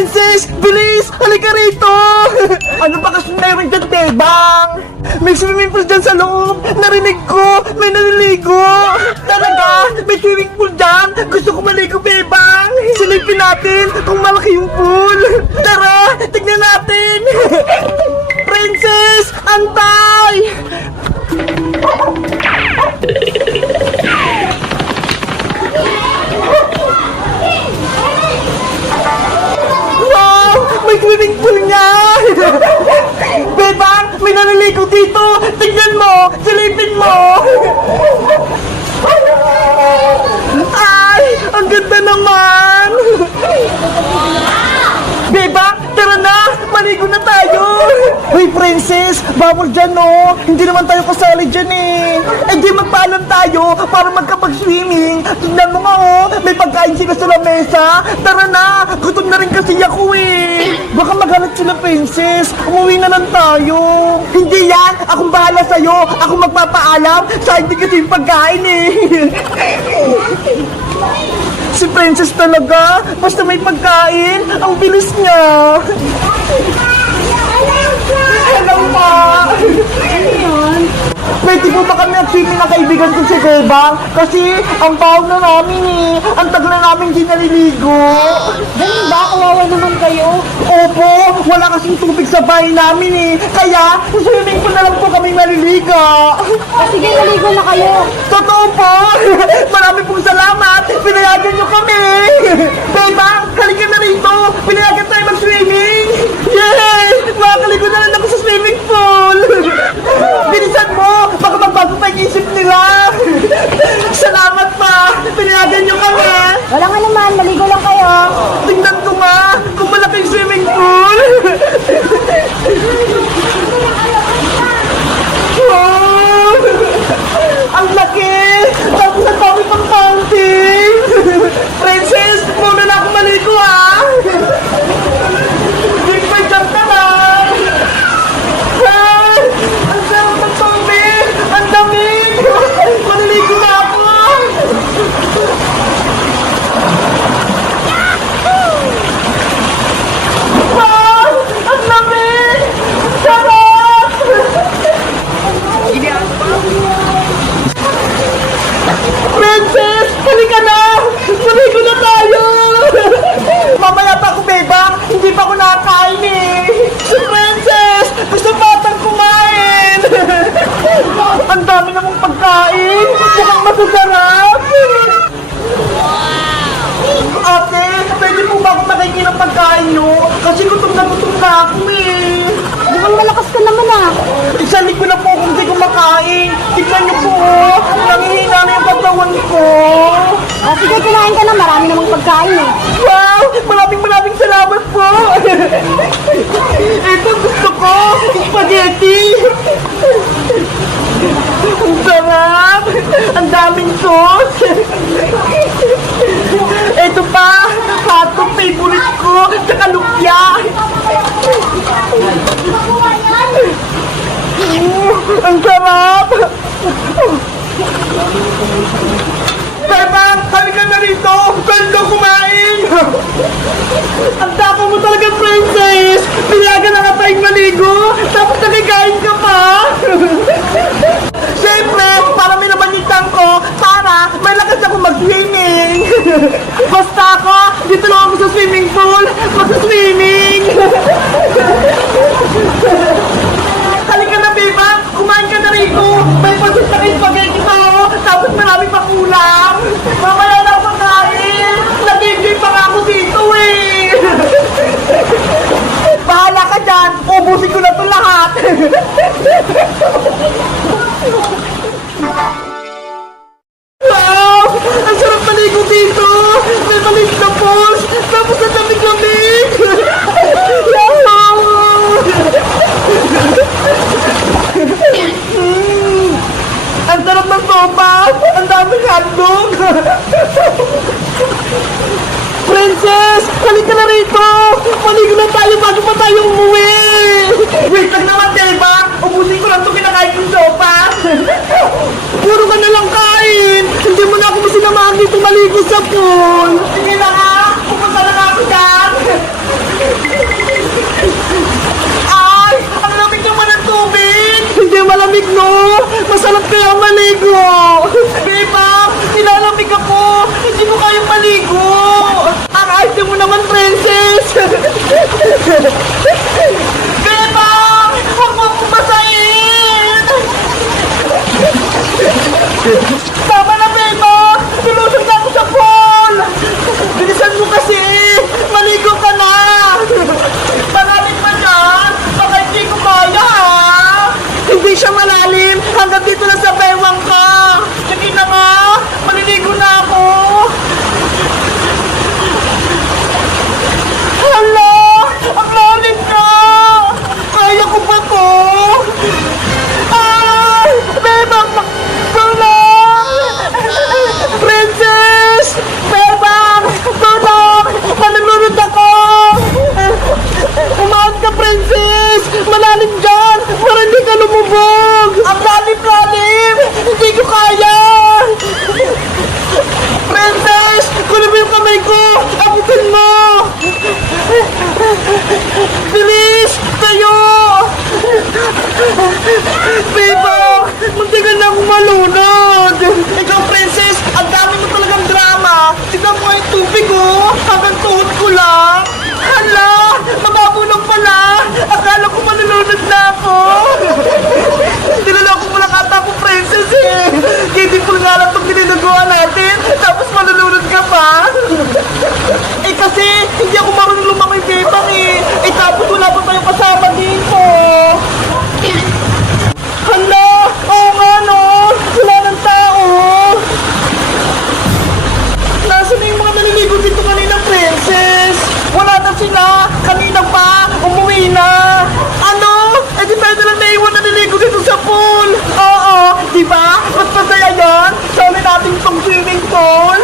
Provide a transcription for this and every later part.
Princess! Bilis! Halika rito! Ano ba kasi meron dyan, Bebang? May swimming pool dyan sa loob! Narinig ko! May naliligo! Talaga? May swimming pool dyan? Gusto ko maligo, Bebang! Silipin natin kung malaki yung pool! Tara! Tignan natin! Princess! Antay! Wow! May swimming pool niya! Bebang! May naliligo dito! Tignan mo! Silipin mo! Ay! Ang ganda naman! Bebang! Tara na! Maligo na tayo! Hoy, Princess! Bawal dyan, no? Hindi naman tayo kasali dyan, eh! Eh, di magpaalam tayo para magkapag-swimming! Tignan mo nga, oh! May pagkain sila sa lamesa! Tara na! Gutom na rin kasi ako, eh! Baka maghanap sila, Princess! Umuwi na lang tayo! Hindi yan! Akong bahala sa'yo! Ako magpapaalam! Sa hindi kasi yung pagkain, eh! Si Princess talaga! Basta may pagkain! Ang bilis niya! Hello po! Ano yun? Pwede po ba kami nag-swimming na kaibigan ko si Bebang? Kasi ang baho na namin eh. Ang tagal na namin di naliligo. Ganun ba? Kawawa naman kayo. Opo, wala kasing tubig sa bahay namin eh. Kaya, sa swimming pool na lang po kami maliligo. Sige, naligo na kayo. Totoo po! Marami pong salamat! Pinayagan niyo kami! Bebang, halika na rito! Pinayagan tayo mag-swimming! Yay! Makakaligo na lang ako sa swimming pool! Bilisan mo! Baka magbago pa yung isip nila! Salamat pa! Pinayagan niyo kami! Wala nga naman, maligo lang kayo. Tingnan ko nga kung malaking swimming pool! Wow! Ang laki! Tapos ang dami pang fountain! Princess, muna na ako maligo, ha! Big boy, jump ka lang! Ay! Ang sarap ng tubig! Ang damig! Maliligo na ako! Wow! Ang lamig! Sarap! Princess! Halika na! Maligo na tayo! Mamaya pa ako, Bebang! Hindi pa ako nakakain eh! Si Princess! Gusto patang kumain! Ang dami namang pagkain! Mukhang masasarap! Ate, pwede po ba ako makikin ng pagkain nyo? Kasi gutom na ako eh! Mukhang malakas ka naman ah. Isang linggo na po kung hindi ko makain. Tignan niyo po, nangihina na yung katawan ko. Sige, kinain ka na. Marami namang pagkain eh. Wow! Maraming salamat po. Ito gusto ko, spaghetti. Ang sarap. Ang daming sauce. Ito pa, hotdog favorite ko, tsaka lumpia. Ang sarap! Bebang, halika na rito! Pwede ko kumain! Ang tapa mo talaga, Princess! Pinayagan na nga tayong maligo, tapos nakikain ka pa! Siyempre, para may namanitang ko, para may lakas ako mag-swimming! Basta ako, dito lang ako sa swimming pool, mag-swimming! Halika na, Bebang! Kumain ka na rito! May pasit na kayo spaghetti ko! Tapos marami pa kulang! Mamaya na ako makain! Nag-enjoy pa nga ako dito eh! Bahala ka dyan! Ubusin ko na ito lahat! Wow! Ang sarap maligo dito! May maliit na pools! Tapos ang lamig-lamig! Wow! Ang sarap ng sopa! Ang daming hotdog! Princess! Halika na rito! Maligo na tayo bago pa tayo umuwi! Wait lang naman, Deba! Ubusin ko lang ito kinakain yung sopa! Puro ka na lang kain! Hindi mo na ako masinamahan dito maligo sa pool! Sige na nga! Pupunta na nga ako dyan! Tumalunod! Ikaw, princess, ang dami mo talagang drama. Tignan mo nga yung tubig, oh. Hanggang tuhod ko lang. Hala, mababulong pala. Akala ko malulunod na ako. Niloloko mo lang ata ako, princess, eh. Kaya di ko nga lang itong nililuguan natin. Tapos malulunod ka pa. Eh kasi, hindi ako marunong lumangoy bebang, eh. Eh tapos wala pa tayong kasama dito. Hala! Oo nga no! Wala ng tao! Nasaan na yung mga naliligo dito kanina, princess? Wala na sila! Kanina pa! Umuwi na! Ano? Eh di pwede lang naiwan na naliligo dito sa pool! Oo! Di ba? Mas masaya yun! Sali natin itong swimming pool!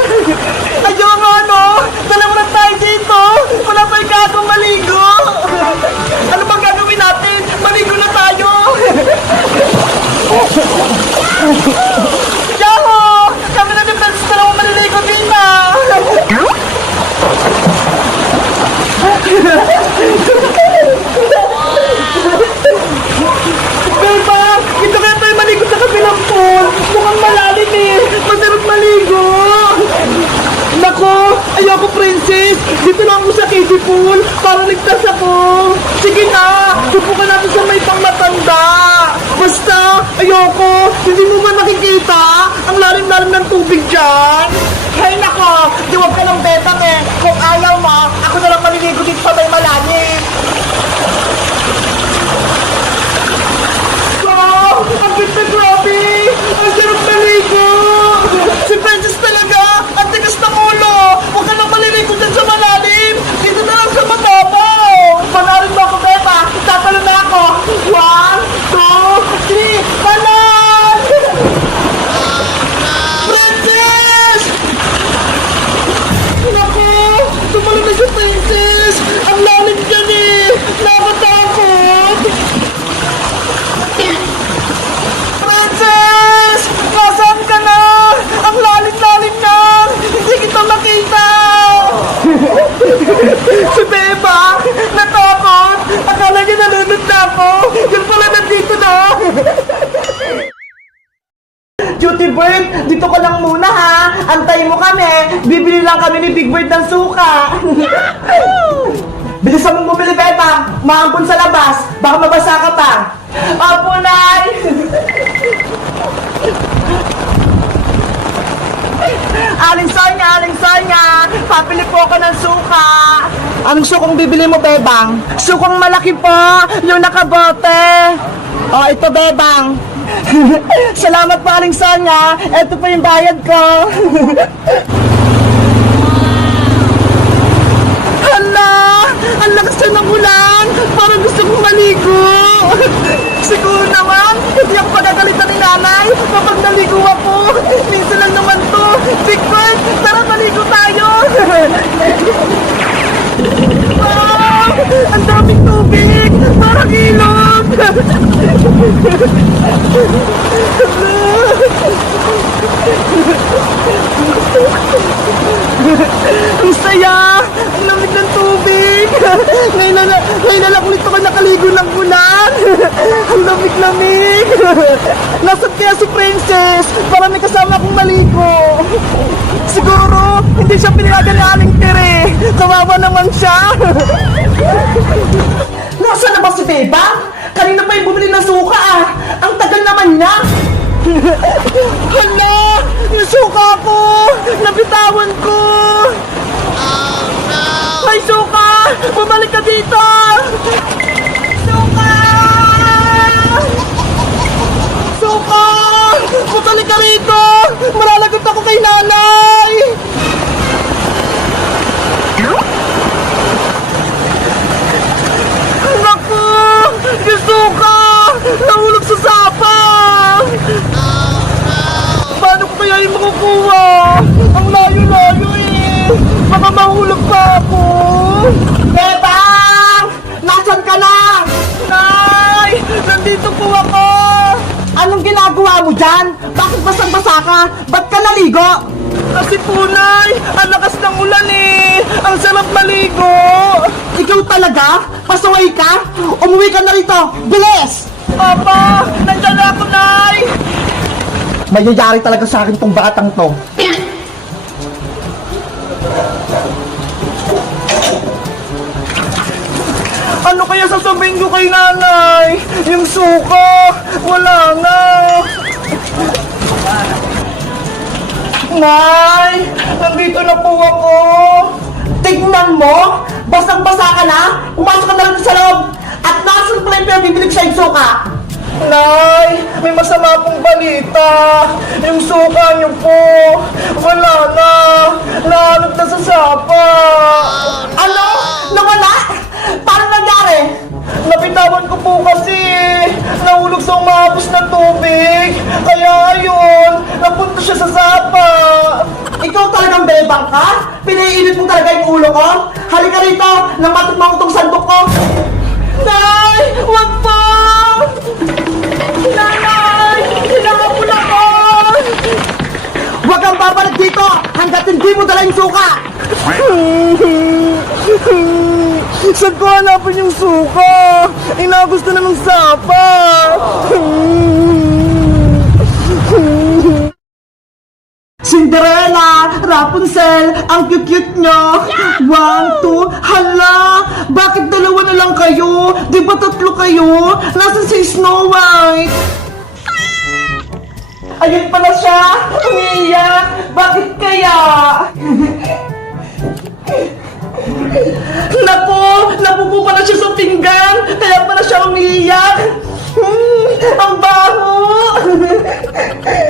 Ayaw nga no! Dalawa lang tayo dito! Wala pa yung gagawang maligo! Ano bang gagawin natin? Maligo na tayo! Yaho! Kami na din pwede sa dalawang maliligo din na! Beba! Ito kaya tayo maligo sa kabilang pool! Mukhang malalim eh! Masarap maligo! Nako! Ayoko, princess! Dito lang ako sa kiddie pool para ligtas ako! Sige na! Subukan natin sa may pangmatanda! Basta! Ayoko! Hindi mo ba nakikita? Ang lalim-lalim ng tubig dyan! Hay nako! Di wag ka lang betang eh! Kung ayaw mo, ako na lang maliligo dito sa may malalim! Wow! Ang ganda, grabe! Ang sarap maligo! Si Princess talaga! Ang tigas ng ulo! Huwag ka nang maliligo dyan sa malalim! Dito na lang sa mababaw! Panarin mo ako, Beba! Tatalo na ako! 1, 2, 3, talan! Princess! Naku! Tumalo na si Princess! Ang lalim dyan eh! Nakatakot! Princess! Nasaan ka na? Ang lalim-lalim na! Hindi kita makita! Si Beba! Natakot! Akala niya nalunod na ako! Yun pala nandito na! Cutie Bird, dito ka lang muna ha! Antayin mo kami! Bibili lang kami ni Big Bird ng suka! Bilisan mong bumili, Beba! Maampun sa labas! Baka mabasa ka pa! Apo, Nay! Aling Sonya! Papili po ako ng suka! Anong sukang bibili mo, Bebang? Sukang malaki po! Yung nakabote! Oh, ito, Bebang! Salamat po, Aling Sonya! Ito po yung bayad ko! Hala! Ang lakas na ng ulan! Parang gusto kong maligo! Siguro naman, hindi ako pagagalitan ni nanay kapag naligo ako! Minsan lang naman to! Big Bird, tara maligo tayo! Wow! Ang daming tubig! Parang ilog! Ang saya! Ang lamig ng tubig! Ngayon na lang ulit ako nakaligo ng ulan! Ang lamig-lamig! Nasaan kaya si Princess? Para may kasama akong maligo! Siguro, hindi siya pinayagan ni Aling Tere! Kawawa naman siya! Nasaan na ba si Beba? Kanina pa yung bumili ng suka ah! Ang tagal naman niya! Hala! Yung suka ko! Nabitawan ko! Oh no! Ay, suka! Bumalik ka dito! Suka! Suka! Bumalik ka rito! Malalagot ako kay nanay! Naku! Yung suka! Nahulog sa sapa! Paano ko kaya yung makukuha? Ang layo-layo eh! Baka mahulog pa ako! Bebang! Nasaan ka na? Nay! Nandito po ako! Anong ginagawa mo dyan? Bakit basang-basa ka? Ba't ka naligo? Kasi po, Nay! Ang lakas ng ulan eh! Ang sarap maligo! Ikaw talaga? Pasaway ka? Umuwi ka na rito! Bilis! Papa! Nandiyan na ako, Nay! Mayayari talaga sa akin tong batang to. Ano kaya sasabihin ko kay nanay? Yung suka, wala na. Nay, nandito na po ako. Tignan mo, basang-basa ka na, pumasok ka na lang sa loob. At nasan pala yung pinabibili sa yung suka? Nay, may masama pong balita. Yung suka niyo po, wala na. Nahanap na sa sapa. Ano? Nawala? Paano nangyari? Napitawan ko po kasi. Nahulog sa umahapos na tubig. Kaya ayun, napunta siya sa sapa. Ikaw talagang bebang ka? Pinaiinit mo talaga yung ulo ko? Halika rito, nang matikman ko tong sandok ko. Nay! Wag po! Nanay! Kailangan ko na ko! Huwag kang babalik dito hanggat hindi mo dala yung suka! Saan ko hanapin yung suka? Inagos ko na ng sapa! Cinderella, Rapunzel, ang cute-cute nyo. 1, 2, hala! Bakit dalawa na lang kayo? Di ba tatlo kayo? Nasaan si Snow White? Ayun pala siya! Umiiyak! Bakit kaya? Naku! Napupo pala siya sa pinggan! Kaya pala siya umiiyak! Ang baho!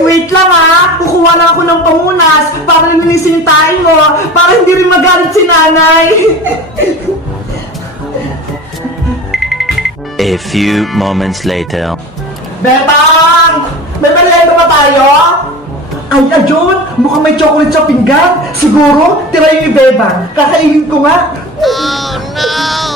Wait lang ha! Kukuha na ako ng pamunas para linisin yung tayo mo para hindi rin magalit si nanay! A few moments later. Bebang! May merienda ba tayo? Ay, ayun! Mukhang may chocolate sa pinggan! Siguro, tira yung ni Bebang! Kakainin ko nga! Oh no!